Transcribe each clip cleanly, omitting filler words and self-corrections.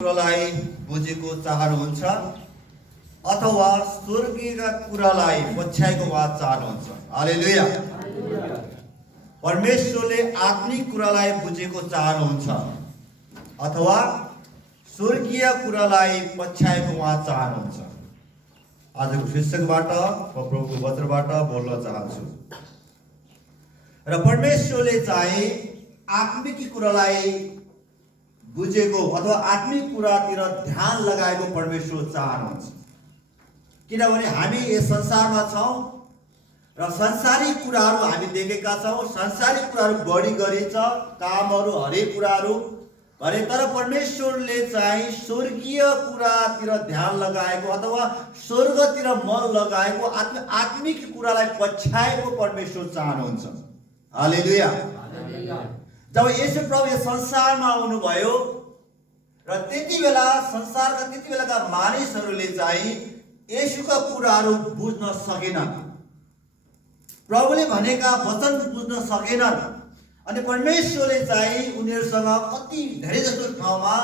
कुरालाई बुझेको चाहनुहुन्छ अथवा स्वर्गीय कुरालाई पछ्याएको वा चाहनुहुन्छ। हालेलुया। परमेश्वरले आत्मिक कुरालाई बुझेको चाहनुहुन्छ अथवा स्वर्गीय कुरालाई पछ्याएको वा चाहनुहुन्छ। आजको शीर्षकबाट प्रभुको वचनबाट बोल्न चाहन्छु। र परमेश्वरले चाहिँ आत्मिक कुरालाई बुझेको अथवा आत्मिक कुरातिर ध्यान लगाएको परमेश्वर चाहनुहुन्छ। किनभने हामी यस संसारमा छौँ र संसारिक कुराहरू हामी देखेका छौँ। संसारिक कुराहरू बढी गरिन्छ, कामहरू हरेक कुराहरू भने, तर परमेश्वरले चाहिँ स्वर्गीय कुरातिर ध्यान लगाएको अथवा स्वर्गतिर मन लगाएको आत्मिक कुरालाई पछ्याएको परमेश्वर चाहनुहुन्छ। हालेलुया। जब येशू प्रभु यस संसारमा आउनुभयो र त्यति बेला संसारका त्यति बेलाका मानिसहरूले चाहिँ येशूका कुराहरू बुझ्न सकेनन्, प्रभुले भनेका वचन बुझ्न सकेनन्। अनि परमेश्वरले चाहिँ उनीहरूसँग कति धेरै जस्तो ठाउँमा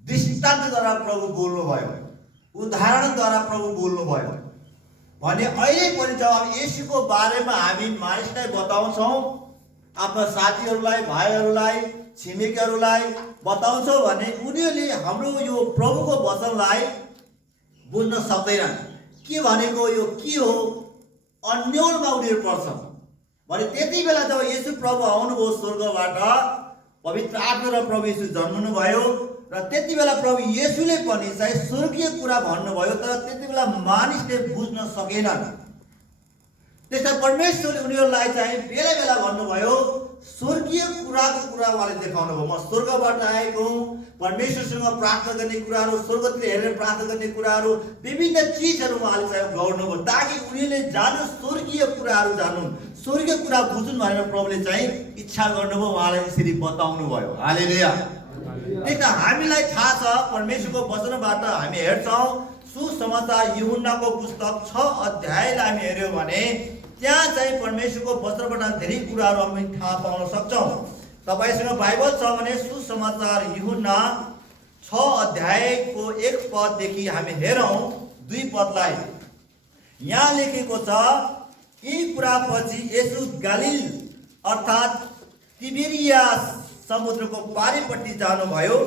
दृष्टान्तद्वारा प्रभु बोल्नुभयो, उदाहरणद्वारा प्रभु बोल्नुभयो। भने अहिले पनि जब येशूको बारेमा हामी मानिसलाई बताउँछौँ, आफ्ना साथीहरूलाई, भाइहरूलाई, छिमेकीहरूलाई बताउँछौँ भने उनीहरूले हाम्रो यो प्रभुको वचनलाई बुझ्न सक्दैनन्। के भनेको यो के हो, अन्योलमा उनीहरू पर्छ। भने त्यति बेला जब येशू प्रभु आउनुभयो स्वर्गबाट, पवित्र आत्मा र प्रभु येशू जन्मनुभयो र त्यति बेला प्रभु येशूले पनि चाहिँ स्वर्गीय कुरा भन्नुभयो, तर त्यति बेला मानिसले बुझ्न सकेनन्। त्यसैले परमेश्वरले उनीहरूलाई चाहिँ बेला बेला भन्नुभयो, स्वर्गीय कुराको कुरा उहाँले देखाउनु भयो। म स्वर्गबाट आएको हुँ, परमेश्वरसँग प्रार्थना गर्ने कुराहरू, स्वर्गतिर हेरेर प्रार्थना गर्ने कुराहरू, विभिन्न चिजहरू उहाँले चाहिँ गर्नुभयो ताकि उनीहरूले जानुन्, स्वर्गीय कुराहरू जानुन्, स्वर्गीय कुरा बुझुन् भनेर प्रभुले चाहिँ इच्छा गर्नुभयो, उहाँलाई यसरी बताउनु भयो। हालेलुया। त्यही त हामीलाई थाहा छ, परमेश्वरको वचनबाट हामी हेर्छौँ, सुसमाचार यूहन्नाको पुस्तक 6 अध्यायलाई हामी हेऱ्यौँ भने त्यहाँ चाहिँ परमेश्वरको वचनबाट धेरै कुराहरू हामी थाहा पाउन सक्छौँ। तपाईँसँग बाइबल छ भने सुसमाचार यूहन्ना 6 अध्यायको 1 पददेखि हामी हेरौँ 2 पदलाई। यहाँ लेखेको छ, यी कुरापछि येशू गालिल अर्थात् तिबेरियास समुद्रको पारिपट्टि जानुभयो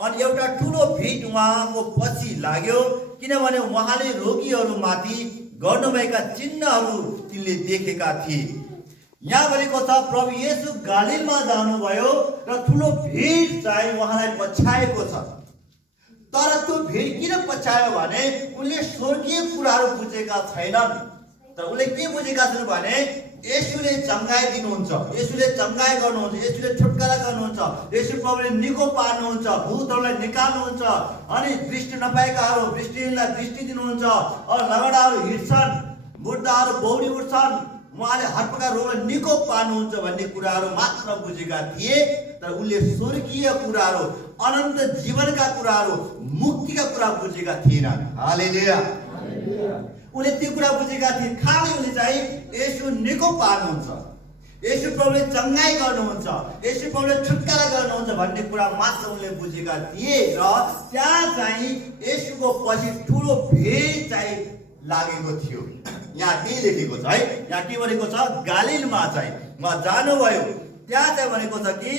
अनि एउटा ठुलो भिड उहाँको पछि लाग्यो, किनभने उहाँले रोगीहरूमाथि गर्नुभएका चिन्हहरू तिनले देखेका थिए। यहाँ भनेको छ प्रभु येशू गालिलमा जानुभयो र ठुलो भिड चाहिँ उहाँलाई पछ्याएको छ। तर त्यो भिड किन पछ्यायो भने उनले स्वर्गीय कुराहरू बुझेका छैनन्। तर उनले के बुझेका छन् भने येशूले चङ्गाइ दिनुहुन्छ, येशूले चङ्गाइ गर्नुहुन्छ, येशूले छुटकारा गर्नुहुन्छ, येशू प्रभुले निको पार्नुहुन्छ, भूतहरूलाई निकाल्नुहुन्छ, अनि दृष्टि नपाएकाहरू दृष्टिलाई दृष्टि दिनुहुन्छ, लगडाहरू हिँड्छन्, मुर्दाहरू बौडी उठ्छन्, उहाँले हर प्रकार रोगलाई निको पार्नुहुन्छ भन्ने कुराहरू मात्र बुझेका थिए। तर उनले स्वर्गीय कुराहरू, अनन्त जीवनका कुराहरू, मुक्तिका कुरा बुझेका थिएनन्। हालेलुया। उनले त्यो कुरा बुझेका थिए, खालि उनले चाहिँ येशू निको पार्नुहुन्छ, येशू प्रभुले चङ्गाइ गर्नुहुन्छ, येशू प्रभुले छुटकारा गर्नुहुन्छ भन्ने कुरा मात्र उनले बुझेका थिए। र त्यहाँ चाहिँ येशूको पछि ठुलो भिड चाहिँ लागेको थियो। यहाँ के लेखेको छ है, यहाँ के भनेको छ, गालिलमा चाहिँ उहाँ जानुभयो। त्यहाँ चाहिँ भनेको छ कि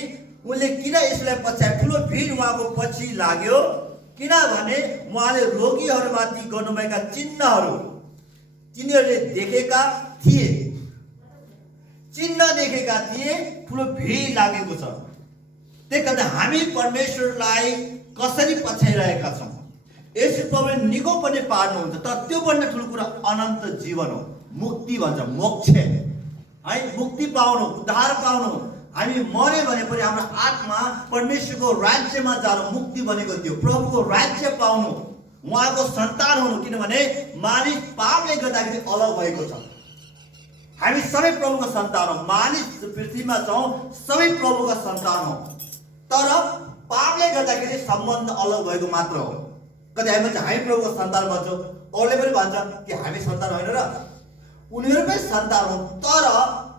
उनले किन यसलाई पछ्याए, ठुलो भिड उहाँको पछि लाग्यो, किनभने उहाँले रोगीहरूमाथि गर्नुभएका चिन्हहरू तिनीहरूले देखेका थिए, चिन्ह देखेका थिए, ठुलो भिड लागेको छ। त्यही कारण हामी परमेश्वरलाई कसरी पछ्याइरहेका छौँ। येशू प्रभुले निको पनि पार्नुहुन्छ, तर त्यो भन्दा ठुलो कुरा अनन्त जीवन हो, मुक्ति भन्छ, मोक्ष है, मुक्ति पाउनु, उद्धार पाउनु। हामी मर्यो भने पनि हाम्रो आत्मा परमेश्वरको राज्यमा जानु, मुक्ति भनेको थियो, प्रभुको राज्य पाउनु, उहाँको सन्तान हुनु। किनभने मानिस पापले गर्दाखेरि अलग भएको छ। हामी सबै प्रभुको सन्तान हौ, मानिस पृथ्वीमा छौँ, सबै प्रभुका सन्तान हौ, तर पापले गर्दाखेरि सम्बन्ध अलग भएको मात्र हो। कति हामी भन्छ हामी प्रभुको सन्तान भन्छौँ, अरूले पनि भन्छ कि हामी सन्तान होइन र उनीहरू पनि सन्तान हुन्, तर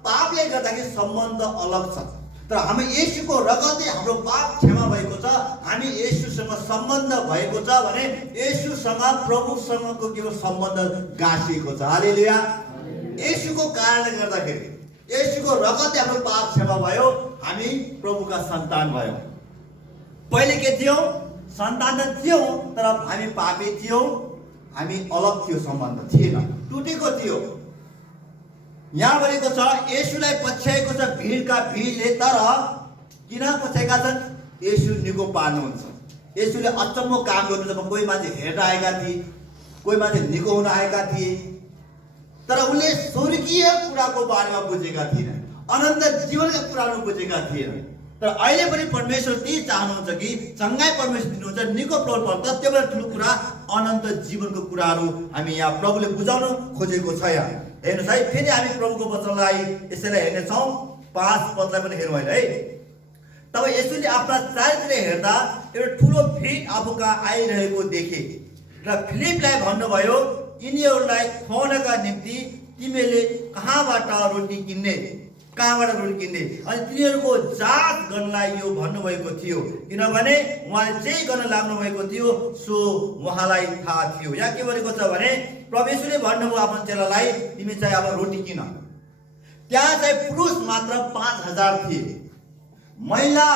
पापले गर्दाखेरि सम्बन्ध अलग छ। तर हामी येशूको रगतले हाम्रो पाप क्षमा भएको छ, हामी येशूसँग सम्बन्ध भएको छ भने येशूसँग प्रभुसँगको के सम्बन्ध गाँसिएको छ। हालेलुया। येशूको कारणले गर्दाखेरि, येशूको रगतले हाम्रो पाप क्षमा भयो, हामी प्रभुका सन्तान भयौँ। पहिले के थियौँ? सन्तान त थियौँ, तर हामी पापी थियौँ, हामी अलग थियो, सम्बन्ध थिएन, टुटेको थियो। यहाँ भनेको छ येशूलाई पछ्याएको छ भिडका भिडले, तर किन पछ्याएका छन्? येशू निको पार्नुहुन्छ। येशूले अचम्म काम गर्नुहुन्छ। कोही मान्छे हेर्न आएका थिए, कोही मान्छे निको हुन आएका थिए, तर उनले स्वर्गीय कुराको बारेमा बुझेका थिएन, अनन्त जीवनका कुराहरू बुझेका थिएन। तर अहिले पनि परमेश्वर त्यही चाहनुहुन्छ कि सँगै परमेश्वर दिनुहुन्छ, निको प्रभु पर्छ। त्योभन्दा ठुलो कुरा अनन्त जीवनको कुराहरू हामी यहाँ प्रभुले बुझाउन खोजेको छ। यहाँ हेर्नुहोस् है, फेरि हामी प्रभुको वचनलाई यसैलाई हेर्नेछौँ। 5 पदलाई पनि हेरौँ है। तब यसुले आफ्ना चारैतिर हेर्दा एउटा ठुलो भिड आफू कहाँ आइरहेको देखे र फिलिपलाई भन्नुभयो, यिनीहरूलाई खुवाउनका निम्ति तिमीले कहाँबाट रोटी किन्ने? अनि तिनीहरूको जाँच गर्नलाई यो भन्नुभएको थियो, किनभने उहाँले जे गर्न लाग्नु भएको थियो सो उहाँलाई थाहा थियो। यहाँ के भनेको छ भने प्रभुले भन्नुभयो आफ्नो चेलालाई, तिमी चाहिँ अब रोटी किन। त्यहाँ चाहिँ पुरुष मात्र 5000 थिए, महिला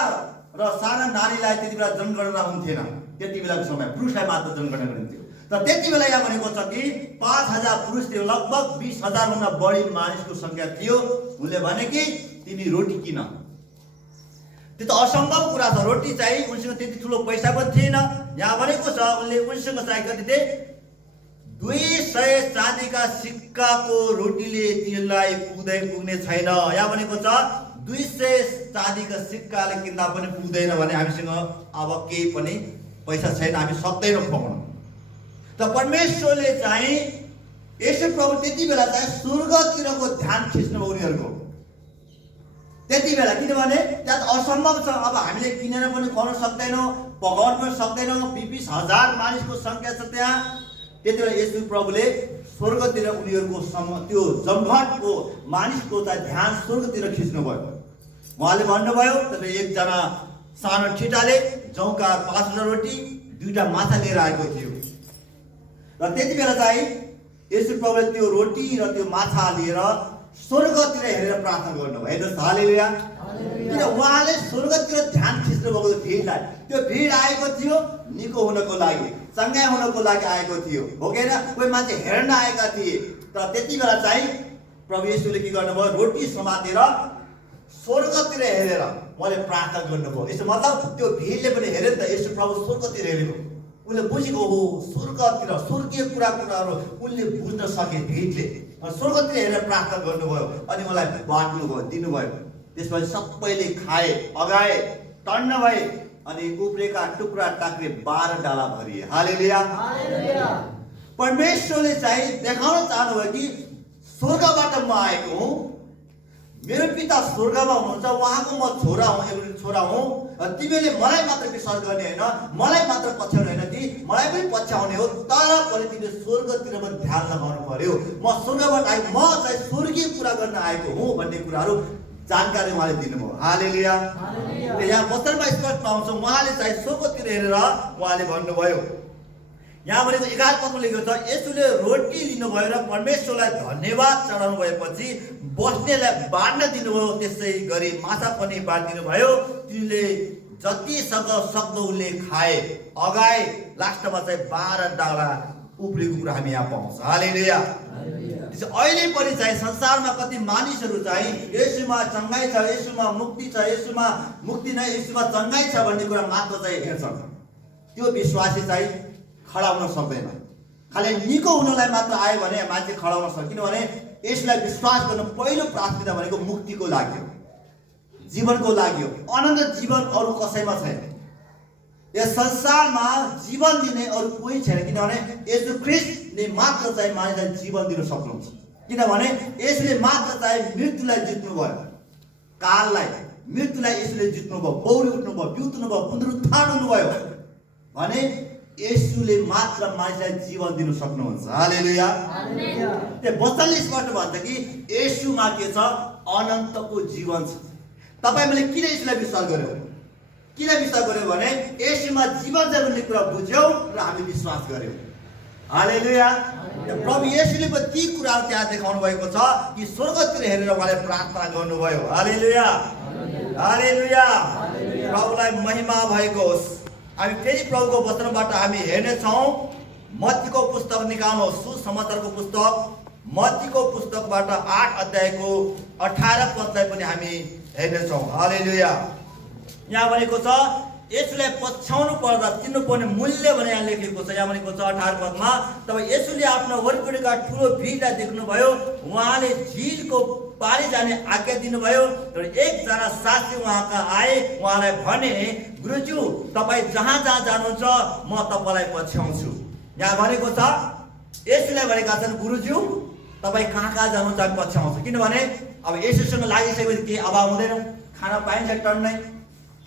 र साना नारीलाई त्यति बेला जनगणना हुन्थेन। त्यति बेलाको समय पुरुषलाई मात्र जनगणना गरिन्थ्यो। तर त्यति बेला यहाँ भनेको छ कि 5000 पुरुष थियो, लगभग 20000 भन्दा बढी मानिसको संख्या थियो। उनले भने कि तिमी रोटी किन। त्यो त असम्भव कुरा छ। रोटी चाहिँ उनसँग त्यति ठुलो पैसा पनि थिएन। यहाँ भनेको छ उनले उनसँग चाहिँ कति थिए? 200 चाँदीका सिक्काको रोटीले तिनीलाई पुग्ने छैन। यहाँ भनेको छ 200 चाँदीका सिक्काले किन्दा पनि पुग्दैन भने हामीसँग अब केही पनि पैसा छैन, हामी सक्दैनौँ खुवाउन। त परमेश्वरले चाहिँ येशू प्रभु त्यति बेला चाहिँ स्वर्गतिरको ध्यान खिच्नुभयो उनीहरूको त्यति बेला, किनभने त्यहाँ असम्भव छ। अब हामीले किनेर पनि खुवाउन सक्दैनौँ, पकाउन पनि सक्दैनौँ। 20,000 मानिसको सङ्ख्या छ त्यहाँ। त्यति बेला येशू प्रभुले स्वर्गतिर उनीहरूको त्यो जमघटको मानिसको चाहिँ ध्यान स्वर्गतिर खिच्नुभयो। उहाँले भन्नुभयो, त्यसले एकजना सानो ठिटाले जौका 5 रोटी 2टा माछा लिएर आएको थियो र त्यति बेला चाहिँ येशू प्रभुले त्यो रोटी र त्यो माछा लिएर स्वर्गतिर हेरेर प्रार्थना गर्नुभयो। हेर्नुहोस्, हालेलुया। किन उहाँले स्वर्गतिर ध्यान खिच्नु भएको भिडलाई, त्यो भिड आएको थियो निको हुनको लागि, चङ्गाइ हुनको लागि आएको थियो, हो कि होइन? कोही मान्छे हेर्न आएका थिए। तर त्यति बेला चाहिँ प्रभु येशूले के गर्नुभयो? रोटी समातेर स्वर्गतिर हेरेर उहाँले प्रार्थना गर्नुभयो। यसो मतलब त्यो भिडले पनि हेरे नि त, येशू प्रभु स्वर्गतिर हेरेको, उनले बुझेको हो स्वर्गतिर स्वर्गीय कुराहरू उनले बुझ्न सके। भिडले स्वर्गतिर हेरेर प्रार्थना गर्नुभयो अनि उनलाई बाँड्नुभयो, दिनुभयो। त्यसपछि सबैले खाए, अगाए, टन्न भए अनि उब्रेका टुक्रा टाक्रे 12 डाला भरिए। हालेलुया। परमेश्वरले चाहिँ देखाउन चाहनुभयो कि स्वर्गबाट म आएको हुँ, मेरो पिता स्वर्गमा हुनुहुन्छ, उहाँको म छोरा हुँ, एउटा छोरा हुँ। तिमीले मलाई मात्र विश्वास गर्ने होइन, मलाई मात्र पछ्याउने होइन कि मलाई पनि पछ्याउने हो, तर पनि तिमीले स्वर्गतिर पनि ध्यान लगाउनु पर्यो। म स्वर्गबाट आएको, म चाहिँ स्वर्गीय कुरा गर्न आएको हुँ भन्ने कुराहरू जानकारी उहाँले दिनुभयो। हालेलुया। यहाँ वचनमा स्पष्ट पाउँछौँ, उहाँले चाहिँ स्वर्गतिर हेरेर उहाँले भन्नुभयो। यहाँ भनेको 11 पदमा लेखेको छ, येशूले रोटी लिनुभयो र परमेश्वरलाई धन्यवाद चढाउनु भएपछि बस्नेलाई बाँड्न दिनुभयो। त्यसै गरी माछा पनि बाँडिदिनु भयो। तिनले जतिसँग सक्दो उनले खाए, अगाए, लास्टमा चाहिँ 12 डाला उब्रेको कुरा हामी यहाँ पाउँछ। हालेलुया। अहिले पनि चाहिँ संसारमा कति मानिसहरू चाहिँ येशूमा चङ्गाइ छ, येशूमा मुक्ति छ, येशूमा मुक्ति नै, येशूमा चङ्गाइ छ भन्ने कुरा मात्र चाहिँ हेर्छन्। त्यो विश्वासी चाहिँ खडा हुन सक्दैन। खालि निको हुनलाई मात्र आयो भने मान्छे खडा हुन सक्छ। किनभने यसलाई विश्वास गर्न पहिलो प्राथमिकता भनेको मुक्तिको लागि हो, जीवनको लागि हो। अनन्त जीवन अरू कसैमा छैन। यस संसारमा जीवन दिने अरू कोही छैन, किनभने येशू ख्रीष्टले मात्र चाहिँ मानिसलाई जीवन दिन सक्नुहुन्छ। किनभने यसले मात्र चाहिँ मृत्युलाई जित्नुभयो, काललाई, मृत्युलाई यसले जित्नुभयो, पौडी उठ्नुभयो, बिउत्नुभयो, पुनरुत्थान हुनुभयो भने येशूले मात्र मानिसलाई जीवन दिन सक्नुहुन्छ। हालेलुया। त्यो वचनले स्पष्ट भन्छ कि येशूमा के छ? अनन्तको जीवन छ। त तपाईँ मैले किन यसलाई विश्वास गर्यो? किन विश्वास गर्यो भने यसमा जीवन जगन्ने कुरा बुझ्यौ र हामी विश्वास गर्यौँ। हालेलुया। प्रभु येशूले पनि ती कुराहरू त्यहाँ देखाउनु भएको छ कि स्वर्गतिर हेरेर उहाँले प्रार्थना गर्नुभयो। हालेलुया, हालेलुया। प्रभुलाई महिमा भएको होस्। हामी फेरि प्रभुको वचनबाट हामी हेर्नेछौँ। मत्तीको पुस्तक निकाल्नु, सुसमाचारको पुस्तक मत्तीको पुस्तकबाट 8 अध्यायको 18 पदलाई पनि हामी हेर्नेछौँ। हालेलुया। यहाँ भनेको छ यसुलाई पछ्याउनु पर्दा तिर्नुपर्ने मूल्य भने यहाँ लेखेको छ। यहाँ भनेको छ 18 पदमा, तब यसुले आफ्नो वरिपरिका ठुलो भिडलाई देख्नुभयो। उहाँले झिलको पारी जाने आज्ञा दिनुभयो। तर एकजना साथी उहाँका आए, उहाँलाई भने, गुरुज्यू तपाईँ जहाँ जहाँ जानुहुन्छ म तपाईँलाई पछ्याउँछु। यहाँ भनेको छ यसुलाई भनेका छन्, गुरुज्यू तपाईँ कहाँ कहाँ जानुहुन्छ हामी पछ्याउँछु। किनभने अब यसुसँग लागिसकेपछि केही अभाव हुँदैन, खाना पाइन्छ टन्नै,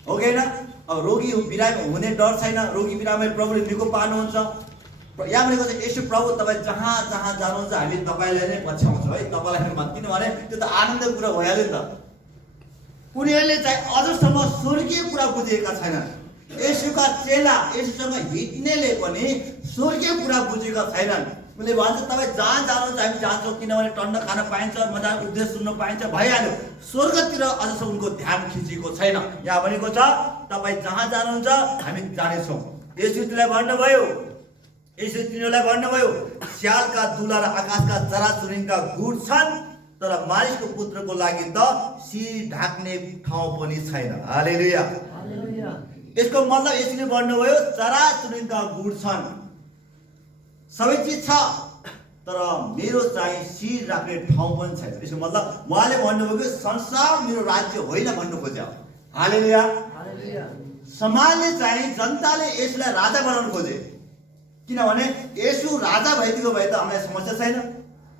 हो कि होइन? अब रोगी बिरामी हुने डर छैन। रोगी बिरामी प्रभुले निको पार्नुहुन्छ। यहाँ भनेको छ यसो प्रभु तपाईँ जहाँ जहाँ जानुहुन्छ हामी तपाईँलाई नै पछ्याउँछौँ है, तपाईँलाई मात्र। किनभने त्यो त आनन्द कुरा भइहाल्यो नि त। उनीहरूले चाहिँ अझसम्म स्वर्गीय कुरा बुझेका छैनन्। यसुका चेला, यसुसँग हिँड्नेले पनि स्वर्गीय कुरा बुझेका छैनन्। उसले भन्छ तपाईँ जहाँ जानुहुन्छ हामी जान्छौँ, किनभने टन्न खान पाइन्छ, मजाको उपदेश सुन्न पाइन्छ, भइहाल्यो। स्वर्गतिर अझसम्म उनको ध्यान खिचेको छैन। यहाँ भनेको छ तपाईँ जहाँ जानुहुन्छ हामी जानेछौँ। यसु तिनीलाई भन्नुभयो, यसु तिनीहरूलाई भन्नुभयो, स्यालका दुला र आकाशका चराचुरुङ्गीका गुड छन्, तर मानिसको पुत्रको लागि त शिर ढाक्ने ठाउँ पनि छैन। हालेलुया। यसको मतलब यसले भन्नुभयो चराचुरुङ्गीका गुड छन्, सबै चिज छ, तर मेरो चाहिँ शिर राख्ने ठाउँ पनि छैन। यसको मतलब उहाँले भन्नुभयो कि संसार मेरो राज्य होइन भन्नु खोज्यो। हालेलुया। समाजले चाहिँ जनताले यसलाई राजा बनाउनु खोजे। किनभने यसु राजा भइदिएको भए त हामीलाई समस्या छैन।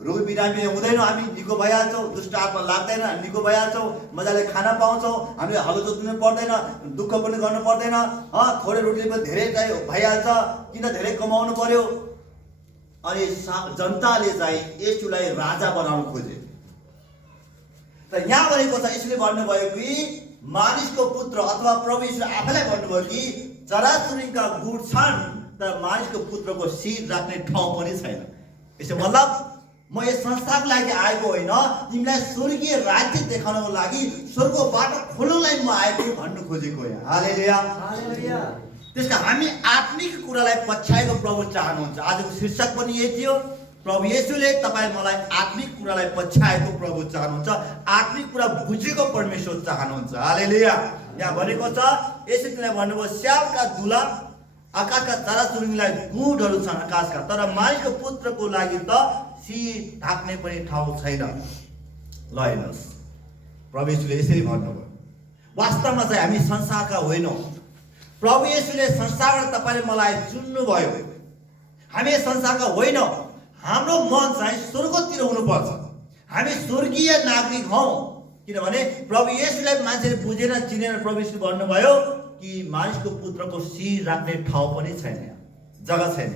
रोग बिरामी हुँदैन, हामी निको भइहाल्छौँ, दुष्ट आत्मा लाग्दैन, निको भइहाल्छौँ, मजाले खाना पाउँछौँ, हामीले हलो जोत्नु पर्दैन, दुःख पनि गर्नु पर्दैन। थोरै रोटी पनि धेरै चाहिँ भइहाल्छ, किन धेरै कमाउनु पर्यो? अनि जनताले चाहिँ यसुलाई राजा बनाउनु खोजे। त यहाँ भनेको छ यसले भन्नुभयो कि मानिसको पुत्र अथवा प्रभु यीशुले आफैलाई भन्नुभयो कि चराचुरुङ्गीका गुड छन्, तर मानिसको पुत्रको शिर राख्ने ठाउँ पनि छैन। यसो मतलब म यस संसारको लागि आएको होइन, तिमीलाई स्वर्गीय राज्य देखाउनको लागि स्वर्गको बाटो खोल्नलाई म आएको भन्नु खोजेको हो। हालेलुया। त्यसका हामी आत्मिक कुरालाई पछ्याएको प्रभु चाहनुहुन्छ। आजको शीर्षक पनि यही थियो, प्रभु येशूले तपाईँ मलाई आत्मिक कुरालाई पछ्याएको प्रभु चाहनुहुन्छ, आत्मिक कुरा बुझेको परमेश्वर चाहनुहुन्छ। हालेलुया। यहाँ भनेको छ यसैले भन्नुभयो स्यालका दुला आकाशका चराचुरुङ्गीलाई गुडहरू छन् आकाशका, तर मानिसको पुत्रको लागि त शिर ढाक्ने पनि ठाउँ छैन। ल हेर्नुहोस्, प्रभु येशूले यसरी भन्नुभयो। वास्तवमा चाहिँ हामी संसारका होइनौँ। प्रभु येशूले संसारबाट तपाईँले मलाई चुन्नुभयो। हामी संसारका होइनौँ। हाम्रो मन चाहिँ स्वर्गतिर हुनुपर्छ। हामी स्वर्गीय नागरिक हौँ। किनभने प्रभु येशूलाई मान्छेले बुझेर चिनेर प्रभु येशूले भन्नुभयो कि मानिसको पुत्रको शिर राख्ने ठाउँ पनि छैन, जग्गा छैन।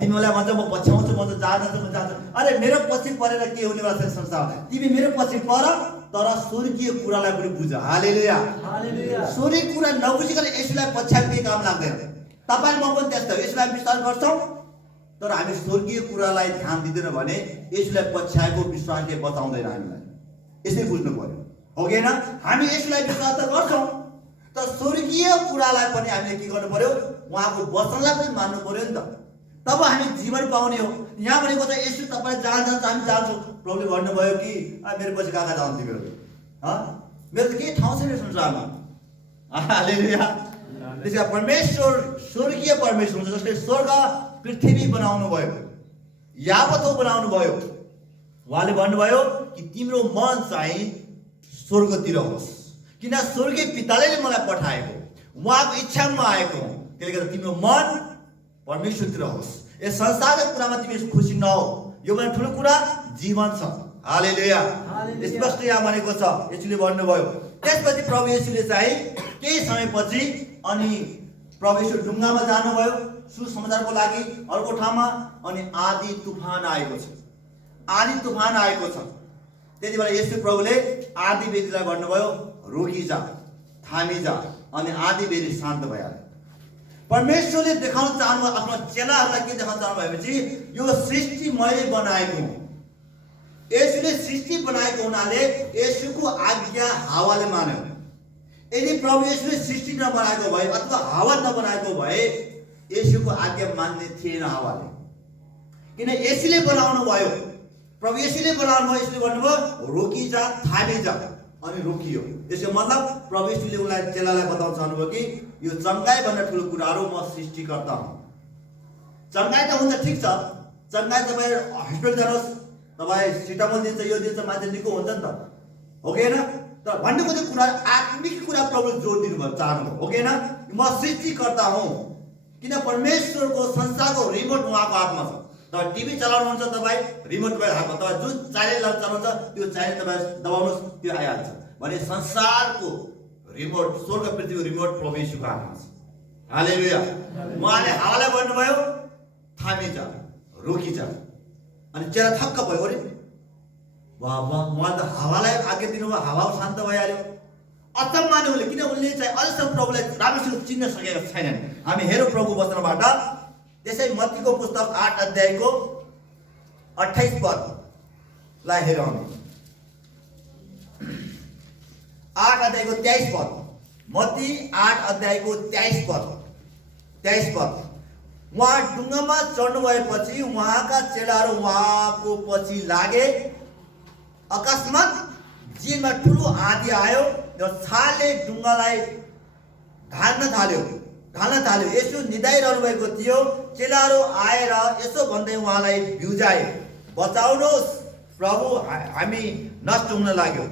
तिमीलाई भन्छ म पछ्याउँछु, म त जाँदैछु, म जान्छु। अरे मेरो पछि परेर के हुनेवाला छ संसार? तिमी मेरो पछि पर, तर स्वर्गीय कुरालाई पनि बुझ। हालेलुया। स्वर्गीय कुरा नबुझिकन यसुलाई पछ्याएको केही काम लाग्दैन। तपाईँ म पनि त्यस्तो यसुलाई विश्वास गर्छौँ, तर हामी स्वर्गीय कुरालाई ध्यान दिँदैन भने यसुलाई पछ्याएको विश्वासले बचाउँदैन हामीलाई। यसै बुझ्नु पर्यो, हो कि होइन? हामी यसुलाई विश्वास त गर्छौँ, तर स्वर्गीय कुरालाई पनि हामीले के गर्नु पर्यो? उहाँको वचनलाई पनि मान्नु पर्यो नि त, तब हामी जीवन पाउने हो। यहाँ भनेको चाहिँ यसो तपाईँ जहाँ जान्छ हामी जान्छौँ। प्रभुले भन्नुभयो कि मेरो पछि कहाँ कहाँ जान्छ तिमीहरू? मेरो त केही ठाउँ छैन संसारमा। हालेलुया। त्यसै परमेश्वर स्वर्गीय परमेश्वर हुन्छ, जसले स्वर्ग पृथ्वी बनाउनु भयो, यावत बनाउनु भयो। उहाँले भन्नुभयो कि तिम्रो मन चाहिँ स्वर्गतिर होस्, किन स्वर्गीय पिताले मलाई पठाएको, उहाँको इच्छामा आएको हुँ। त्यसले गर्दा तिम्रो मन परमेश्वरतिर होस्। यस संसारको कुरामा तिमी खुसी नहो। यो भने ठुलो कुरा जीवन छ। हालेलुया। स्पष्ट यहाँ भनेको छ, यसुले भन्नुभयो। त्यसपछि प्रभु येशूले चाहिँ केही समयपछि अनि प्रभु येशू ढुङ्गामा जानुभयो सुसमाचारको लागि अर्को ठाउँमा। अनि आँधी तुफान आएको छ, आँधी तुफान आएको छ। त्यति बेला येशू प्रभुले आधी बेरीलाई भन्नुभयो रोकिजा, थामिजा, अनि आधी बेरी शान्त भइहाल्यो। परमेश्वरले देखाउन चाहनु आफ्नो चेलाहरूलाई के देखाउन चाहनु भएपछि यो सृष्टि मैले बनाएको हो। येशूले सृष्टि बनाएको हुनाले येशूको आज्ञा हावाले मान्यो। यदि प्रभु येशूले सृष्टि नबनाएको भए अथवा हावा नबनाएको भए येशूको आज्ञा मान्ने थिएन हावाले, किन येशूले बनाउनु भयो। प्रभु येशूले बनाउनु भयो, यसले भन्नुभयो रोकिजा, थामिजा, अनि रोकियो। यसको मतलब प्रभु येशूले उनलाई चेलालाई बताउन चाहनुभयो कि यो चङ्गाई भन्दा ठुलो कुराहरू म सृष्टिकर्ता हुँ। चङ्गाई त हुन्छ, ठिक छ, चङ्गाई तपाईँ हस्पिटल जानुहोस्, तपाईँ सिटामोल दिन्छ, यो दिन्छ, मान्छे निको हुन्छ नि त, हो कि होइन? तर भन्ने खोजेको कुरा आत्मिक कुरा प्रभुले जोड दिनुभयो, चाहनुभयो, हो कि होइन? म सृष्टिकर्ता हुँ, किन परमेश्वरको संसारको रिमोट उहाँको हातमा छ। तपाईँ टिभी चलाउनुहुन्छ, तपाईँ रिमोट तपाईँ हातमा, तपाईँ जुन च्यानल चलाउनुहुन्छ त्यो च्यानल तपाईँ दबाउनुहोस्, त्यो आइहाल्छ। भने संसारको रिमोट, स्वर्ग पृथ्वीको रिमोट प्रभु येशूको हातमा छ। हालेलुया। उहाँले हावालाई भन्नुभयो थामिजा, रोकिजा, अनि चेला थक्क भयो। अरे वाह वाह, उहाँले त हावालाई आज्ञा दिनुभयो, हावा शान्त भइहाल्यो। अचम्म माने उनले, किन उनले चाहिँ अहिलेसम्म प्रभुलाई राम्रोसँग चिन्न सकेका छैनन्। हामी हेरौँ प्रभु वचनबाट, त्यसै मत्तीको पुस्तक 8 अध्यायको 28 पदलाई हेरौँ। 8 अध्यायको 23 पद, मत्ती 8 अध्यायको 23 पद। उहाँ डुङ्गामा चढ्नु भएपछि उहाँका चेलाहरू उहाँको पछि लागे। अकस्मात जिनमा ठुलो आँधी आयो र छालले डुङ्गालाई ढाल्न थाल्यो। यसो निदाइरहनु भएको थियो। चेलाहरू आएर यसो भन्दै उहाँलाई बिउजाए, बचाउनुहोस् प्रभु, हामी नष्ट हुन लाग्यो।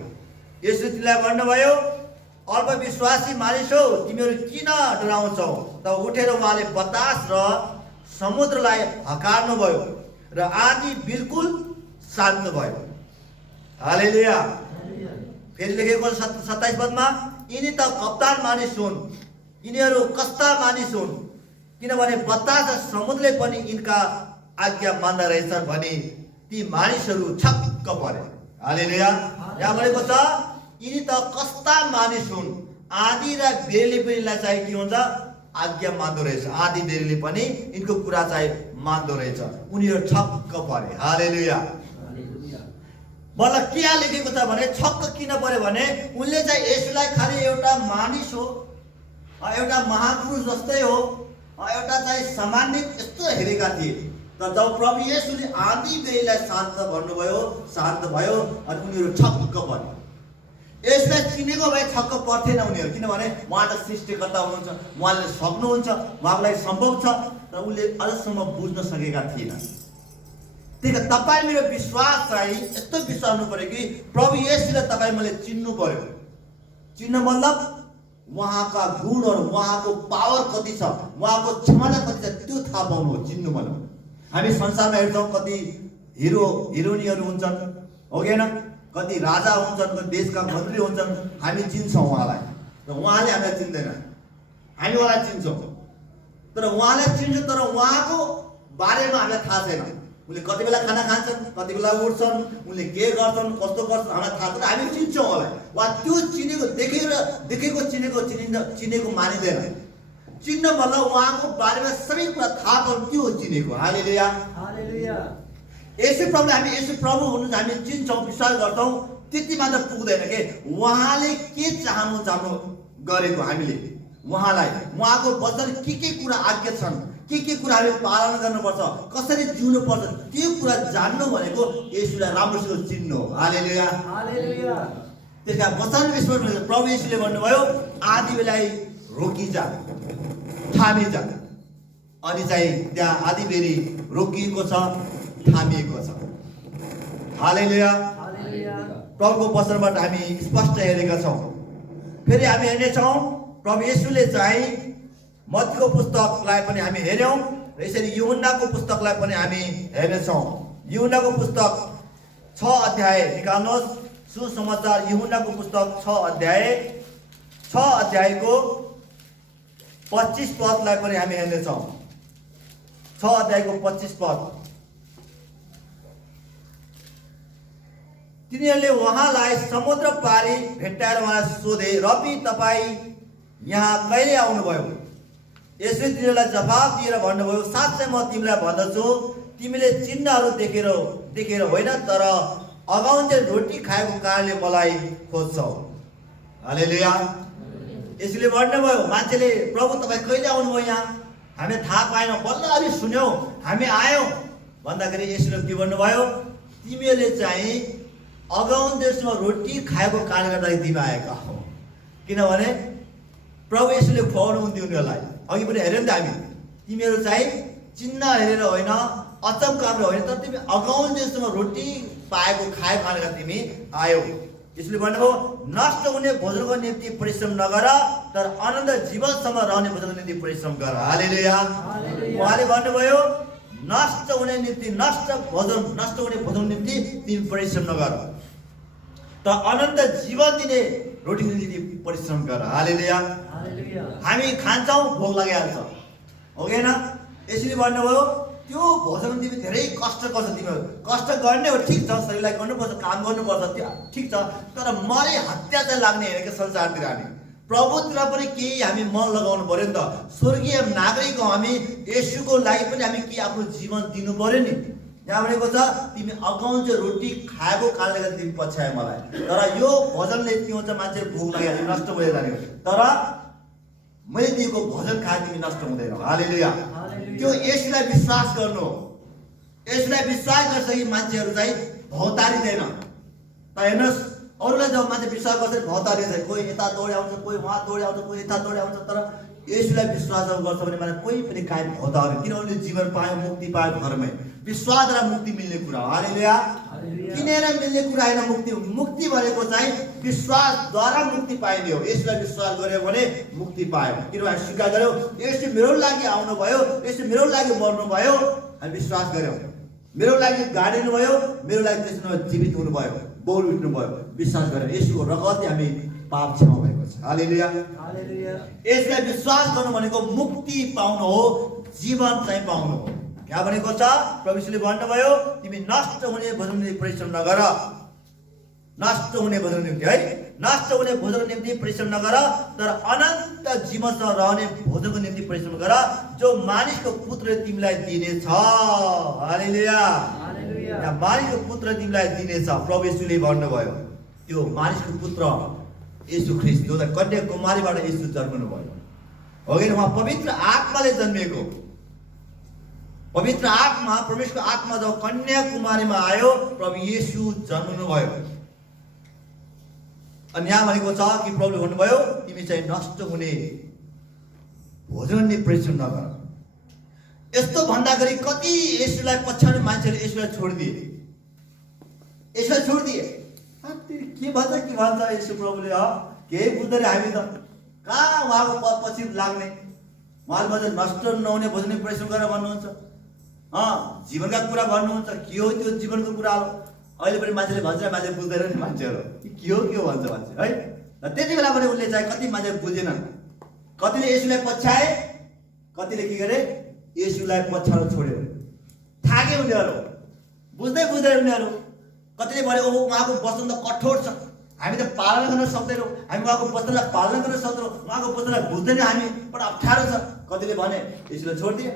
यसो तिमीलाई भन्नुभयो अल्पविश्वासी मानिस हो, तिमीहरू किन डराउँछौ? तब उठेर उहाँले बतास र समुद्रलाई हकार्नुभयो र आँधी बिल्कुल शान्त भयो। हालेलुया। फेरि लेखेको 27 पदमा, यिनी त कप्तान मानिस हुन्, यिनीहरू कस्ता मानिस हुन्, किनभने बतास र समुद्रले पनि यिनका आज्ञा मान्दा रहेछन् भने ती मानिसहरू छक्क परे। हालेलुया। यहाँ भनेको छ यिनी त कस्ता मानिस हुन्, आँधी र बेरीले पनि यिनलाई चाहिँ के हुन्छ, आज्ञा मान्दो रहेछ। आँधी बेरीले पनि यिनको कुरा चाहिँ मान्दो रहेछ। उनीहरू छक्क परे। हालेलुया। मतलब के लेखेको छ भने छक्क किन पर्यो भने उनले चाहिँ यसलाई खालि एउटा मानिस हो, एउटा महापुरुष जस्तै हो, एउटा चाहिँ सामान्य यस्तो हेरेका थिए। तर जब प्रभु येशूले आँधी बेरीलाई शान्त भन्नुभयो, शान्त भयो, अनि उनीहरू छक्क परे। यसलाई चिनेको भए छक्क पर्थेन उनीहरू, किनभने उहाँ त सृष्टिकर्ता हुनुहुन्छ, उहाँले सक्नुहुन्छ, उहाँको लागि सम्भव छ, तर उनले अझसम्म बुझ्न सकेका थिएन। त्यही कारण तपाईँ मेरो विश्वास चाहिँ यस्तो विश्वास हुनु पर्यो कि प्रभु येशूलाई तपाईँ मैले चिन्नु पर्यो। चिन्न मतलब उहाँका गुणहरू, उहाँको पावर कति छ, उहाँको क्षमता कति छ, त्यो थाहा पाउनु हो, चिन्नु मतलब। हामी संसारमा हेर्छौँ कति हिरो हिरोइनहरू हुन्छन्, हो कि होइन? कति राजा हुन्छन्, कति देशका मन्त्री हुन्छन्, हामी चिन्छौँ उहाँलाई, र उहाँले हामीलाई चिन्दैन, हामी उहाँलाई चिन्छौँ। तर उहाँलाई चिन्छ, तर उहाँको बारेमा हामीलाई थाहा छैन। उनले कति बेला खाना खान्छन्, कति बेला उठ्छन्, उनले के गर्छन्, कस्तो गर्छन्, हामीलाई थाहा छैन। हामी चिन्छौँ उहाँलाई। वा त्यो चिनेको चिनेको मानिँदैन। चिन्न मतलब उहाँको बारेमा सबै कुरा थाहा पाउनु, त्यो चिनेको। हालेलुया। यसो प्रभुले हामी यसो प्रभु हुनुहुन्छ, हामी चिन्छौँ, विश्वास गर्छौँ, त्यति मात्र पुग्दैन के उहाँले के चाहनुहुन्छ हाम्रो गरेको हामीले उहाँलाई, उहाँको वचन के कुरा आज्ञा छन्, के कुरा हामीले पालन गर्नुपर्छ, कसरी जिउनु पर्छ, त्यो कुरा जान्नु भनेको येशूलाई राम्रोसँग चिन्नु हो। हालेलुया। त्यसका वचन विश्वास प्रभु येशूले भन्नुभयो आधी बेलाई रोकिजा, थामिजा, अनि चाहिँ त्यहाँ आधी बेरी रोकिएको छ, थामिएको छ। हालेलुया। प्रभुको वचनबाट हामी स्पष्ट हेरेका छौँ। फेरि हामी हेर्नेछौँ प्रभु येशूले चाहिँ मत्तीको पुस्तकलाई पनि हामी हेऱ्यौँ र यसरी यूहन्नाको पुस्तकलाई पनि हामी हेर्नेछौँ। यूहन्नाको पुस्तक 6 अध्याय निकाल्नुहोस्। सुसमाचार यूहन्नाको पुस्तक 6 अध्यायको 25 पदलाई पनि हामी हेर्नेछौँ। 6 अध्यायको 25 पद। तिनीहरूले उहाँलाई समुद्र पारी भेट्टाएर उहाँलाई सोधे, रबी तपाईँ यहाँ कहिले आउनुभयो? यसले तिनीहरूलाई जवाब दिएर भन्नुभयो, साँच्चै म तिमीलाई भन्दछु, तिमीले चिन्हहरू देखेर होइन, तर अगाउन्जेल रोटी खाएको कारणले मलाई खोज्छौ। हालेलुया। यसले भन्नुभयो, मान्छेले प्रभु तपाईँ कहिले आउनुभयो यहाँ? हामी थाहा पाएनौँ, बल्ल अलि सुन्यौँ, हामी आयौँ भन्दाखेरि यसले के भन्नुभयो, तिमीहरूले चाहिँ अगाउन्जेलसम्म रोटी खाएको कारणले गर्दाखेरि तिमी आएका हौ। किनभने प्रभु यसले खुवाउनु हुन्थ्यो उनीहरूलाई। अघि पनि हेऱ्यौँ नि त हामी, तिमीहरू चाहिँ चिन्ह हेरेर होइन, अचम्म कामले होइन, तर तिमी अगाउन्जेलसम्म रोटी पाएको खाएको कारणले गर्दा तिमी आयौ। यसले भन्नुभयो, नष्ट हुने भोजनको निम्ति परिश्रम नगर, तर अनन्त जीवनसम्म रहने भोजनको निम्ति परिश्रम गर। हालेलुया। उहाँले भन्नुभयो, नष्ट हुने भोजनको निम्ति तिमी परिश्रम नगर, तर अनन्त जीवन दिने रोटीको निम्ति परिश्रम गर। हालेलुया। हामी खान्छौँ, भोक लागिहाल्छ, हो कि होइन? यसरी भन्नुभयो, त्यो भोजन तिमी धेरै कष्ट गर्छ, तिमीहरू कष्ट गर्ने हो, ठिक छ, शरीरलाई गर्नुपर्छ, काम गर्नुपर्छ, त्यो ठिक छ, तर मरे हत्या चाहिँ लाग्ने होइन कि संसारतिर। हामी प्रभुतिर पनि केही हामी मन लगाउनु पर्यो नि त। स्वर्गीय नागरिक हौ हामी, येशूको लागि पनि हामी के आफ्नो जीवन दिनु पर्यो नि। यहाँ भनेको छ, तिमी अगाउन्जेल रोटी खाएको कारणले गर्दा तिमी पछ्यायो मलाई, तर यो भोजनले के हुन्छ, मान्छे भोक लागिहाल्यो, नष्ट भएर जाने हो, तर मैले दिएको भोजन खाए तिमी नष्ट हुँदैन। हालेलुया। त्यो यसलाई विश्वास गर्नु, यसलाई विश्वास गर्छ कि मान्छेहरू चाहिँ भौतारिँदैन। त हेर्नुहोस्, अरूलाई जब मान्छे विश्वास गर्छ भौतारिन्छ, कोही यता दौडी आउँछ, कोही उहाँ दौडी आउँछ, कोही यता दौडी आउँछ, तर यसलाई विश्वास गर्छ भने मलाई कोही पनि काहीँ भौतारिँदैन, किनभने जीवन पायो, मुक्ति पायो घरमै। विश्वासद्वारा मुक्ति मिल्ने कुरा हो। हालेलुया। किनेर मिल्ने कुरा होइन मुक्ति। मुक्ति भनेको चाहिँ विश्वासद्वारा मुक्ति पाइने हो। यसलाई विश्वास गर्यो भने मुक्ति पायो, किनभने स्वीकार गर्यो, यसले मेरो लागि आउनुभयो, यसले मेरो लागि मर्नुभयो, हामी विश्वास गर्यौँ, मेरो लागि गाडिनुभयो, मेरो लागि त्यसमा जीवित हुनुभयो, बोल उठ्नुभयो, विश्वास गर्यो, यसको रगतले हामी पाप क्षमा भएको छ। हालेलुया। यसलाई विश्वास गर्नु भनेको मुक्ति पाउनु हो, जीवन चाहिँ पाउनु हो। क्या भनेको छ? प्रभुले भन्नुभयो, तिमी नष्ट हुने भोजनको निम्ति परिश्रम नगर, नष्ट हुने भोजनको निम्ति, है, नष्ट हुने भोजनको निम्ति परिश्रम नगर, तर अनन्त जीवनसँग रहने भोजनको निम्ति परिश्रम गर, जो मानिसको पुत्रले तिमीलाई दिनेछ। हालेलुया। मानिसको पुत्र तिमीलाई दिनेछ, प्रभु येशूले भन्नुभयो। त्यो मानिसको पुत्र येशू ख्रीष्ट, जो कन्याकुमारीबाट येशू जन्मनु भयो, हो कि उहाँ पवित्र आत्माले जन्मिएको। पवित्र आत्मा, परमेश्वरको आत्मा जब कन्याकुमारीमा आयो, प्रभु येशू जन्मनु भयो। अनि यहाँ भनेको छ कि प्रभुले भन्नुभयो, तिमी चाहिँ नष्ट हुने भोजन नि परिश्रम नगर। यस्तो भन्दाखेरि कति येशूलाई पछाडि मान्छेले येशूलाई छोडिदिए, येशूलाई छोडिदिए। के भन्छ येशू प्रभुले? केही बुझ्दैन हामी त, कहाँ उहाँको पछि लाग्ने। उहाँले नष्ट नहुने भोजन परिश्रम गरेर भन्नुहुन्छ, जीवनका कुरा भन्नुहुन्छ। के हो त्यो जीवनको कुरा हो? अहिले पनि मान्छेले भन्छ, मान्छे बुझ्दैन नि, मान्छेहरू के हो भन्छ मान्छे, है। र त्यति बेला पनि उसले चाहिँ कति मान्छे बुझेनन्, कतिले येशूलाई पछ्याए, कतिले के गरे, येशूलाई पछाडो छोड्यो, थाके उनीहरू, बुझ्दै उनीहरू। कतिले भने, ओहो उहाँको वचन त कठोर छ, हामी त पालन गर्न सक्दैनौँ, हामी उहाँको वचनलाई पालन गर्न सक्दैनौँ, उहाँको वचनलाई बुझ्दैनौँ, हामी बडा अप्ठ्यारो छ। कतिले भने येशूलाई छोडिदिए,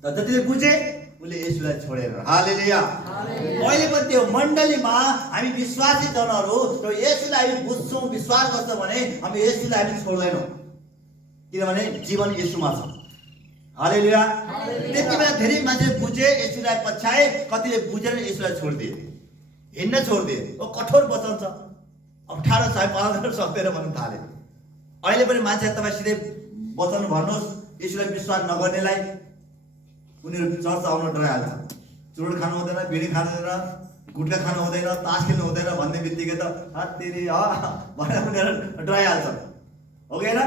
तर जतिले बुझे उसले येशूलाई छोडेर। हालेलुया। अहिले पनि त्यो मण्डलीमा हामी विश्वासी जनहरू र येशूलाई हामी बुझ्छौँ, विश्वास गर्छौँ भने हामी येशूलाई हामी छोड्दैनौँ, किनभने जीवन येशूमा छ। हालेलुया। त्यति बेला धेरै मान्छे बुझे, येशूलाई पछ्याए, कतिले बुझेर येशूलाई छोडिदिए, हिँड्न छोडिदिए। ओ कठोर वचन छ, अप्ठ्यारो छ, पालन गर्न सक्दैन भन्नु थाले। अहिले पनि मान्छे तपाईँ सिधै वचन भन्नुहोस्, येशूलाई विश्वास नगर्नेलाई उनीहरू चर्च आउन डराइहाल्छ। चुरोट खानु हुँदैन, बिडी खानु हुँदैन, गुट्का खानु हुँदैन, तास खेल्नु हुँदैन भन्ने बित्तिकै त तेरि भनेर उनीहरू डराइहाल्छ, हो कि होइन?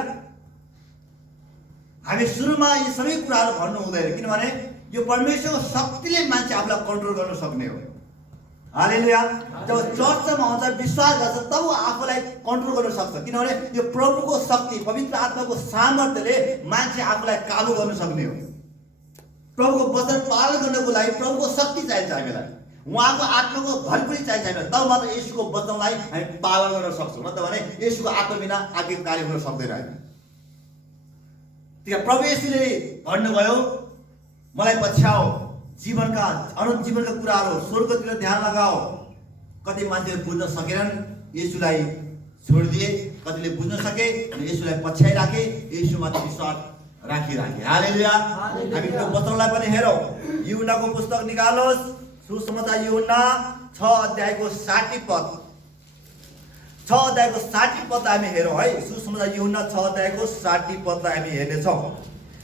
हामी सुरुमा यी सबै कुराहरू भन्नु हुँदैन, किनभने यो परमेश्वरको शक्तिले मान्छे आफूलाई कन्ट्रोल गर्न सक्ने हो। हालेलुया। जब चर्चमा आउँछ, विश्वास गर्छ, तब आफूलाई कन्ट्रोल गर्न सक्छ, किनभने यो प्रभुको शक्ति, पवित्र आत्माको सामर्थ्यले मान्छे आफूलाई काबु गर्न सक्ने हो। प्रभुको वचन पालन गर्नको लागि प्रभुको शक्ति चाहिन्छ हामीलाई। उहाँको आत्माको भरपुरी चाहिन्छ तब मात्र येशूको वचनलाई हामी पालन गर्न सक्छौँ। नत्र भने येशूको आत्मा बिना आज्ञाको कार्य हुन सक्दैन हामी। त्यहाँ प्रभु येशूले भन्नुभयो मलाई पछ्याओ, जीवनका अनन्त जीवनका कुराहरू, स्वर्गतिर ध्यान लगाओ। कति मान्छेले बुझ्न सकेनन्, येशूलाई छोडिदिए। कतिले बुझ्न सके अनि येशूलाई पछ्याइराखे, येशूमाथि विश्वास राखिराखे। हालेलुया। हामी त्यो वचनलाई पनि हेरौँ। यूहन्नाको पुस्तक निकाल्नुहोस्, सुसमाचार यूहन्ना 6 अध्यायको 60 पद। 6 अध्यायको 60 पद हामी हेरौँ है। सुसमाचार यूहन्ना 6 अध्यायको 60 पदलाई हामी हेर्नेछौँ।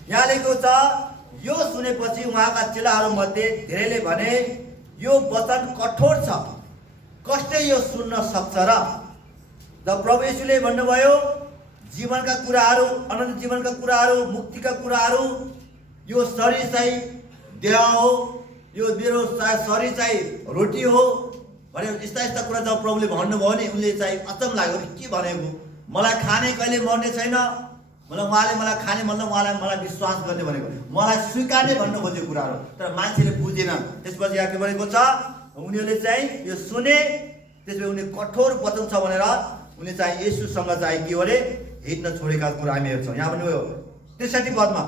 यहाँ लेखेको छ, यो सुनेपछि उहाँका चेलाहरूमध्ये धेरैले भने यो वचन कठोर छ, कसले यो सुन्न सक्छ र? जब प्रभु येशूले भन्नुभयो जीवनका कुराहरू, अनन्त जीवनका कुराहरू, मुक्तिका कुराहरू, यो शरीर चाहिँ देह हो, यो मेरो शरीर चाहिँ रोटी हो भने यस्ता यस्ता कुरा जब प्रभुले भन्नुभयो नि उनले चाहिँ अचम्म लाग्यो। के भनेको? मलाई खाने कहिले मर्ने छैन, उहाँले मलाई खाने मतलब उहाँलाई मलाई विश्वास गर्ने भनेको, मलाई स्वीकार्ने भन्नु खोजेको कुराहरू। तर मान्छेले बुझेन। त्यसपछि यहाँ के भनेको छ, उनीहरूले चाहिँ यो सुने, त्यसपछि उनी कठोर वचन छ भनेर उनले चाहिँ येशूसँग चाहिँ के भने हिँड्न छोडेका कुरा हामी हेर्छौँ। यहाँ भन्नुभयो 63 पदमा,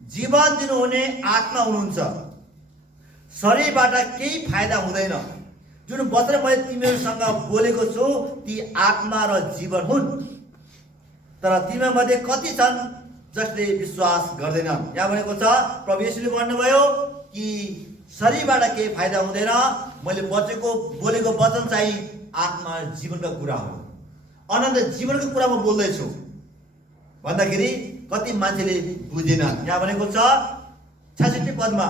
जीवन दिनुहुने आत्मा हुनुहुन्छ, शरीरबाट केही फाइदा हुँदैन। जुन वचन मैले तिमीहरूसँग बोलेको छु ती आत्मा र जीवन हुन्, तर तिमीमध्ये कति छन् जसले विश्वास गर्दैनन्। यहाँ भनेको छ प्रभु येशूले भन्नुभयो कि शरीरबाट केही फाइदा हुँदैन, मैले बोलेको वचन चाहिँ आत्मा जीवनका कुरा हो, अनन्त जीवनको कुरा म बोल्दैछु भन्दाखेरि कति मान्छेले बुझेनन्। यहाँ भनेको छ 66 पदमा,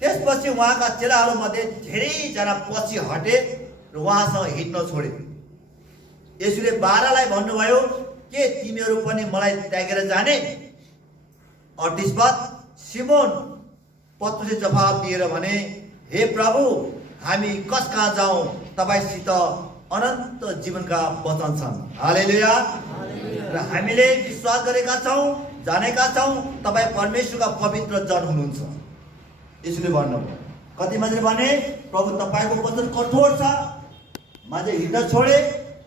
त्यसपछि उहाँका चेलाहरूमध्ये धेरैजना पछि हटे र उहाँसँग हिँड्न छोडे। येशूले 12लाई भन्नुभयो, के तिमीहरू पनि मलाई त्यागेर जाने? 38 पद, सिमोन पत्रुसले जवाफ दिएर भने, हे प्रभु, हामी कस कहाँ जाउँ? तपाईसित अनन्त जीवनका वचन छन्। हालेलुया। र हामीले विश्वास गरेका छौँ, जानेका छौँ तपाईँ परमेश्वरका पवित्र जन हुनुहुन्छ। यसले भन्नुभयो। कति मान्छेले भने प्रभु तपाईँको वचन कठोर छ, मान्छे हिँड्न छोडे।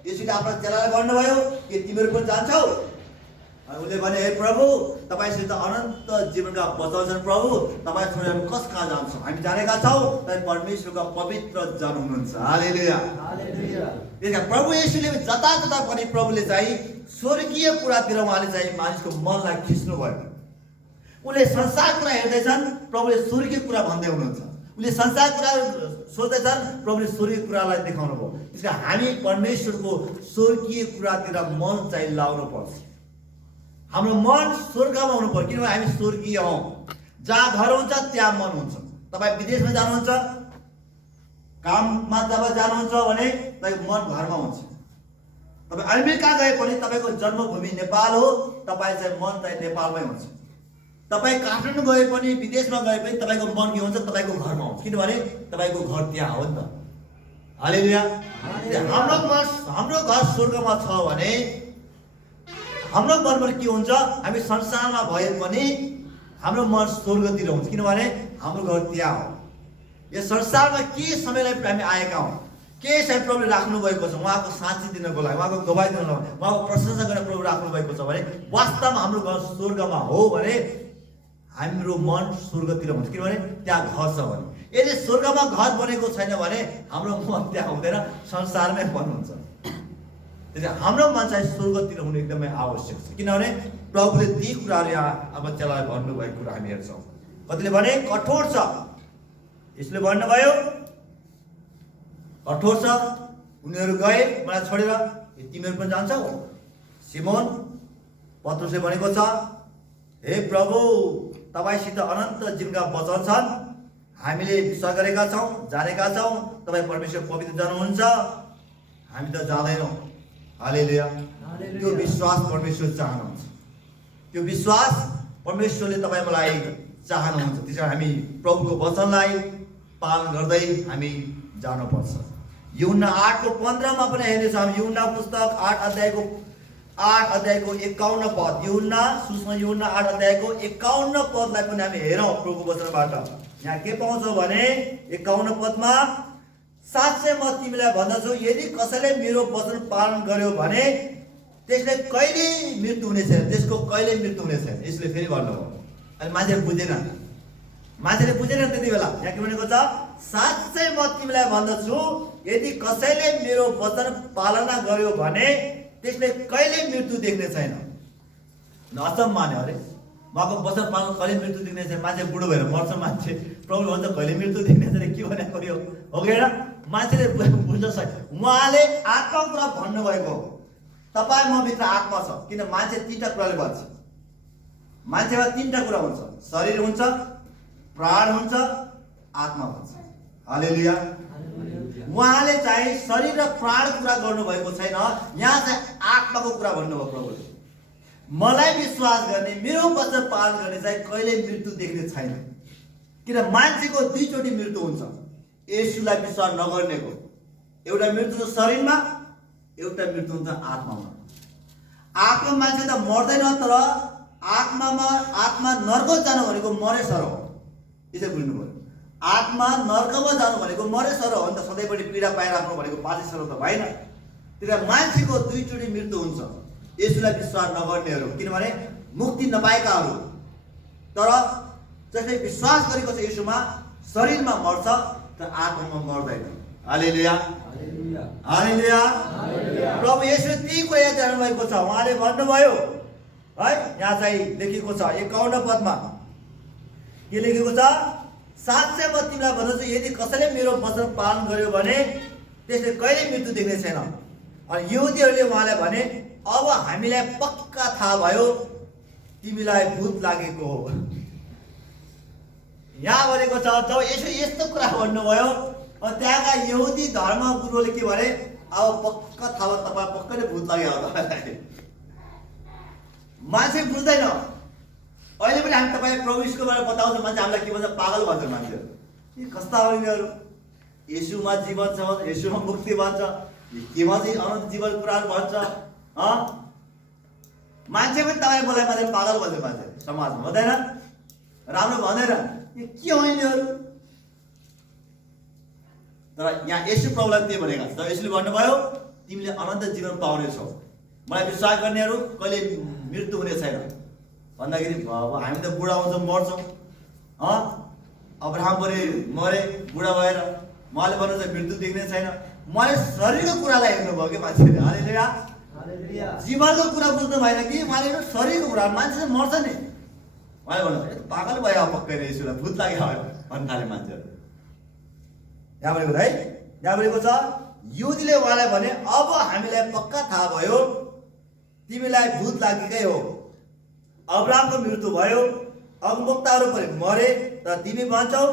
यसले आफ्नो चेलालाई भन्नुभयो कि तिमीहरू पनि जान्छौ? उसले भने, हे प्रभु, तपाईँसित अनन्त जीवनका वचन छन्। प्रभु, तपाईँ छोडेर हामी कस कहाँ जान्छौँ? हामी जानेका छौँ तपाईँ परमेश्वरका पवित्र जन हुनुहुन्छ। हालेलुया। त्यसका प्रभु येशूले जता पनि प्रभुले चाहिँ स्वर्गीय कुरातिर उहाँले चाहिँ मानिसको मनलाई खिच्नु भयो। उनले संसार कुरा हेर्दैछन्, प्रभुले स्वर्गीय कुरा भन्दै हुनुहुन्छ। उनले संसार कुरा सोच्दैछन्, प्रभुले स्वर्गीय कुरालाई देखाउनु भयो। त्यसका हामी परमेश्वरको स्वर्गीय कुरातिर मन चाहिँ लाउनु पर्छ। हाम्रो मन स्वर्गमा हुनु पर्छ, किनभने हामी स्वर्गीय हौँ। जहाँ घर हुन्छ त्यहाँ मन हुन्छ। तपाईँ विदेशमा जानुहुन्छ, काममा जब जानुहुन्छ भने तपाईँको मन घरमा हुन्छ। तपाईँ अमेरिका गए पनि तपाईँको जन्मभूमि नेपाल हो, तपाईँ चाहिँ मन चाहिँ नेपालमै हुन्छ। तपाईँ काठमाडौँ गए पनि, विदेशमा गए पनि तपाईँको मन के हुन्छ? तपाईँको घरमा हुन्छ, किनभने तपाईँको घर त्यहाँ हो नि त। हालेलुया। हाम्रो घर स्वर्गमा छ भने हाम्रो मनमा के हुन्छ? हामी संसारमा भए पनि हाम्रो मन स्वर्गतिर हुन्छ, किनभने हाम्रो घर त्यहाँ हो। यो संसारमा के समयलाई हामी आएका हौँ, के चाहिँ प्रभुले राख्नु भएको छ उहाँको साक्षी दिनको लागि, उहाँको गवाई दिनको लागि, उहाँको प्रशंसा गर्न प्रभु राख्नु भएको छ भने वास्तवमा हाम्रो घर स्वर्गमा हो भने हाम्रो मन स्वर्गतिर हुन्छ, किनभने त्यहाँ घर छ भने। यदि स्वर्गमा घर बनेको छैन भने हाम्रो मन त्यहाँ हुँदैन, संसारमै मन हुन्छ। त्यसैले हाम्रो मन चाहिँ स्वर्गतिर हुनु एकदमै आवश्यक छ, किनभने प्रभुले ती कुराहरू यहाँ अब चेलालाई भन्नुभएको कुरा हामी हेर्छौँ। कतिले भने कठोर छ, यसले भन्नुभयो कठोर छ। उनीहरू गए मलाई छोडेर, तिमीहरू पनि जान्छौ? सिमोन पत्रुसले भनेको छ, हे प्रभु, तपाईँसित अनन्त जीवनका वचन छन्, हामीले विश्वास गरेका छौँ, जानेका छौँ तपाईँ परमेश्वर पवित्र जन हुनुहुन्छ, हामी त जाँदैनौँ। हालेलुया। त्यो विश्वास परमेश्वर चाहनुहुन्छ, त्यो विश्वास परमेश्वरले तपाईँ मलाई चाहनुहुन्छ। त्यसैले हामी प्रभुको वचनलाई पालन गर्दै हामी जानुपर्छ। यूहन्ना 8:15 पनि हेर्नेछौँ हामी। यूहन्ना पुस्तक 8 अध्यायको 8 अध्यायको 51 पद, यूहन्ना सुसमाचार यूहन्ना 8 अध्यायको 51 पदलाई पनि हामी हेरौँ प्रभुको वचनबाट। यहाँ के पाउँछौँ भने 51 पदमा, साँच्चै म तिमीलाई भन्दछु, यदि कसैले मेरो वचन पालन गर्यो भने त्यसले कहिले मृत्यु हुने छैन, त्यसको कहिले मृत्यु हुने छैन। यसले फेरि भन्नुभयो। अनि मान्छेले बुझेन त्यति बेला। यहाँ के भनेको छ, साँच्चै म तिमीलाई भन्दछु, यदि कसैले मेरो वचन पालना गर्यो भने त्यसले कहिले मृत्यु देख्ने छैन। अचम्म मान्यो अरे, उहाँको वचन पालन कहिले मृत्यु देख्ने छैन। मान्छे बुढो भएर मर्छ मान्छे, प्रभु भन्छ कहिले मृत्यु देख्ने छैन। के भनेको यो हो कि होइन? मान्छेले बुझ्न सक्छ। उहाँले आत्माको कुरा भन्नुभएको, तपाईँ म भित्र आत्मा छ। किन मान्छे 3टा कुराले भन्छ। मान्छेमा 3टा कुरा हुन्छ, शरीर हुन्छ, प्राण हुन्छ, आत्मा भन्छ। हालेलुया। उहाँले चाहिँ शरीर र प्राण कुरा गर्नुभएको छैन, यहाँ चाहिँ आत्माको कुरा भन्नुभयो प्रभुले। मलाई विश्वास गर्ने, मेरो वचन पालन गर्ने चाहिँ कहिले मृत्यु देख्ने छैन। किन मान्छेको 2 चोटि मृत्यु हुन्छ, येशूलाई विश्वास नगर्नेको। एउटा मृत्यु हुन्छ शरीरमा, एउटा मृत्यु हुन्छ आत्मामा। आत्मा मान्छे त मर्दैन, तर आत्मा नर्क जानु भनेको मरे सर हो। यसै बुझ्नु पर्यो। आत्मा नर्कमा जानु भनेको मरे सर हो। अन्त सधैँभरि पीडा पाइराख्नु भनेको बाँचे सर त भएन। त्यही मान्छेको 2 चोटि मृत्यु हुन्छ, येशूलाई विश्वास नगर्नेहरू, किनभने मुक्ति नपाएकाहरू। तर जसले विश्वास गरेको छ येशूमा, शरीरमा मर्छ तर आत्मामा मर्दैन। हालेलुया, हालेलुया। प्रभु येशूले त्यही कुरा याद दिलाउनु भएको छ। उहाँले भन्नुभयो है, यहाँ चाहिँ लेखेको छ 51 पदमा के लेखेको छ, साँच्चै म तिमीलाई भन्दछु, यदि कसैले मेरो वचन पालन गर्यो भने त्यसले कहिले मृत्यु देख्ने छैन। अनि यहुदीहरूले उहाँलाई भने, अब हामीलाई पक्का थाहा भयो तिमीलाई भूत लागेको हो। यहाँ भनेको छ, जब यसो यस्तो कुरा भन्नुभयो, त्यहाँका यहुदी धर्म गुरुले के भने, अब पक्का थाहा भयो तपाईँ पक्कै नै भूत लाग्यो होला। मान्छे बुझ्दैन। अहिले पनि हामी तपाईँ प्रभु यीशुको बारेमा बताउँछ, मान्छे हामीलाई के भन्छ, पागल भन्छ मान्छे। यी कस्ता हो यिनीहरू? येशूमा जीवन छ, येशूमा मुक्ति भन्छ, केमा चाहिँ अनन्त जीवन कुराहरू भन्छ। मान्छे पनि तपाईँ बोलाइ मान्छे पागल भन्छ मान्छे समाजमा, हुँदैन? राम्रो भनेर के हो यिनीहरू? तर यहाँ येशू प्रभुलाई त्यही भनेका छ। येशूले भन्नुभयो, तिमीले अनन्त जीवन पाउनेछौ, मलाई विश्वास गर्नेहरू कहिले मृत्यु हुने छैन। भन्दाखेरि अब हामी त बुढा हुन्छौँ, मर्छौँ। अब्राहम पनि मरे बुढा भएर। उहाँले भन्नुहुन्छ मृत्यु देख्ने छैन। उहाँले शरीरको कुरालाई हेर्नुभयो कि मान्छेले। हालेलुया। जीवनको कुरा बुझ्नु भएन कि उहाँले शरीरको कुरा। मान्छे चाहिँ मर्छ नि। उहाँले भन्नुहुन्छ पागल भयो पक्कै नै, यसोलाई भूत लाग्यो भन्न थाले मान्छेहरू। यहाँ भनेको है, यहाँ भनेको छ, युदीले उहाँलाई भने, अब हामीलाई पक्का थाहा भयो तिमीलाई भूत लागेकै हो। अब्राहमको मृत्यु भयो, अगमवक्ताहरू पनि मरे, तर तिमी भन्छौ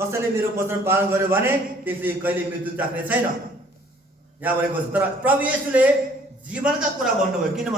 कसैले मेरो वचन पालन गर्यो भने त्यसले कहिले मृत्यु चाख्ने छैन। यहाँ भनेको छ। तर प्रभु येशूले जीवनका कुरा भन्नुभयो। किन